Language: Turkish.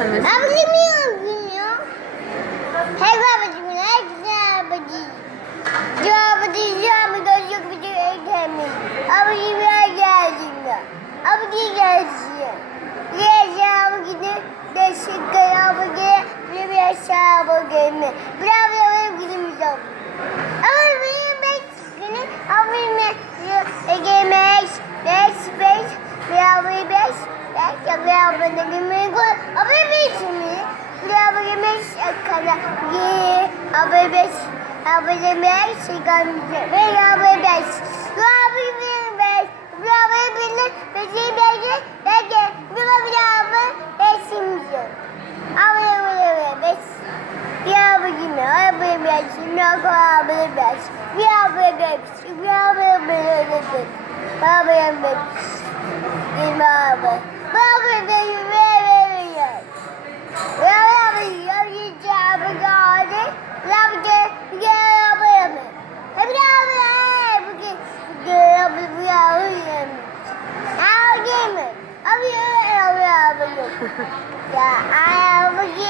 gelmesin. Abla mi yapıyor? Hey babacığım, hey güzel babacığım. Babacığım, babacığım, çok bir şey eklemiş. Abacığım ya gelsin ya. Abacığım gelsin. Yaşa abacığım, teşekkür abacığım. Bir yaşa abacığım. Bravo benim kızımız oldu. Ama benim beş günü, abim egemeş, beş beş, abi beş, beş, ve abi de yemeği koy. Abi beş mi? Ve de gamze, ve beş. Ve beş, ve abi benim, beşi beşi, beşi, ve abi abi beşimci. Abi abi beş. Ya bugün abi beş, yok abi beş. Abi yok. Ya abi yok. Abi